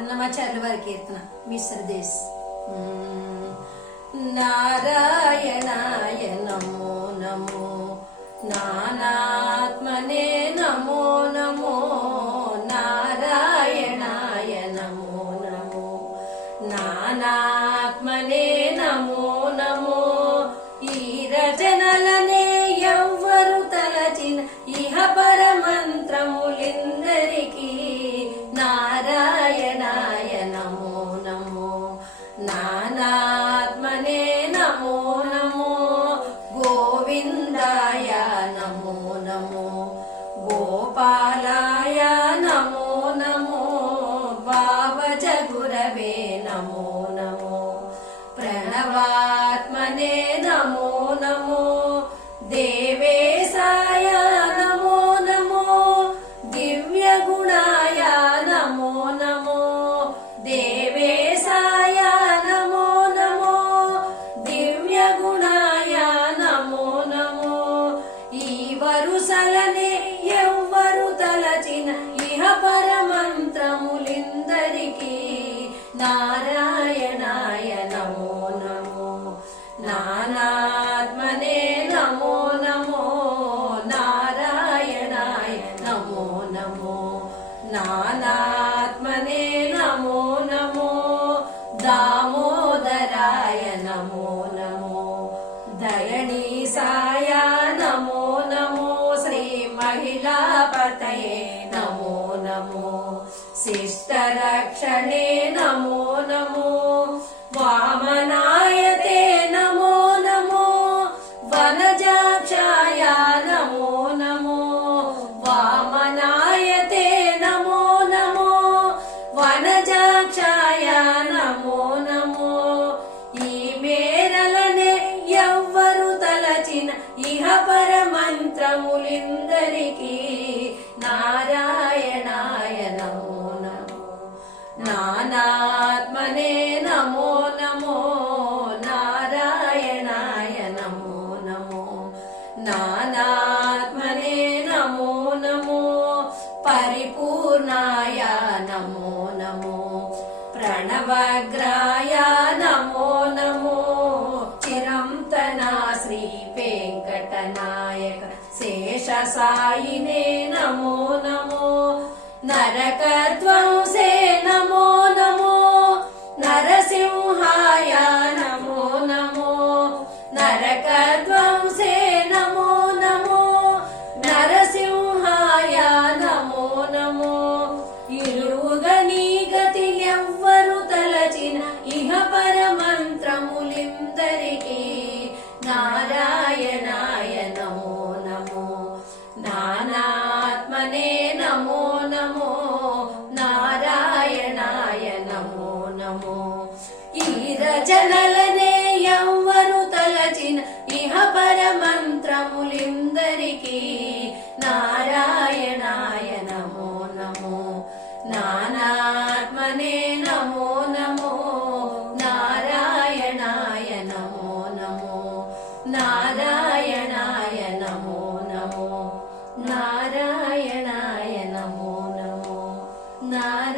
అన్నమాచార్యుల వారి కీర్తన మిశ్రదేశ్. నారాయణాయ నమో నమో, నానాత్మనే నమో నమో, నారాయణాయ నమో నమో, నానాత్మనే నమో నమో. ఈ రచనలనే ఎవ్వరు తలచిన ఇహ పరమంత్రములిందరికీ నారాయణాయ నమో నమో, నానాత్మనే నమో నమో, గోవిందాయ నమో నమో, గోపాలాయ నమో నమో, భావజ గురవే నమో నమో, ప్రణవాత్మనే నమో నమో, దేవేశాయ నమో నమో, దివ్య గుణాయ నమో నమో, దేవేశాయ నమో నమో, దివ్య గుణాయ నమో నమో. ఈ వరుసలనే ఎవ్వరు తలచిన ఇహ పరమంత్రములిందరికీ నారాయణాయ నమో నమో, నానాత్మనే నమో నమో, నారాయణాయ నమో నమో, నానాత్మనే నమో నమో, దామోదరాయ నమో నమో, దయనీసాయ నమో నమో, శ్రీ మహిళాపతయే నమో నమో, శిష్టరక్షణే నమో నమో, వామనాయతే నమో నమో, వనజాక్షాయ నమో నమో, వామనాయతే నమో నమో, వనజాక్షాయ నమో నమో. ఈ మేరలనే ఎవ్వరు తలచిన ఇహ పరమంత్రములిందరికీ నారాయణాయ నమో నమో, నానాత్మనే నమో నమో, నారాయణాయ నమో నమో, నానాత్మనే నమో నమో, పరిపూర్ణాయ నమో నమో, ప్రణవగ్రాయ నమో నమో, చిరంతనా శ్రీ వెంకటనాయక శేషసాయినే నమో నమో, నరకధ్వంసే నమో నమో, నరసింహాయ నమో నమో, నరకధ్వంసే నమో నమో, నరసింహాయ నమో నమో. ఇరుగని గతినెవ్వరు తలచిన ఇహ పరమంత్రములిందరికీ నారాయణాయ నమో నమో, నానాత్మనే నమో నమో, నారాయణాయ నమో నమో. ఈ రచనలనే ఎవ్వరు తలచిన ఇహ పరమంత్రములిందరికీ నారాయణాయ నమో నమో, నానాత్మనే నమో నమో, నారాయణాయ నమో నమో, నారాయణాయ నమో నమో, నారాయణాయ నమో నమో, నారాయణ.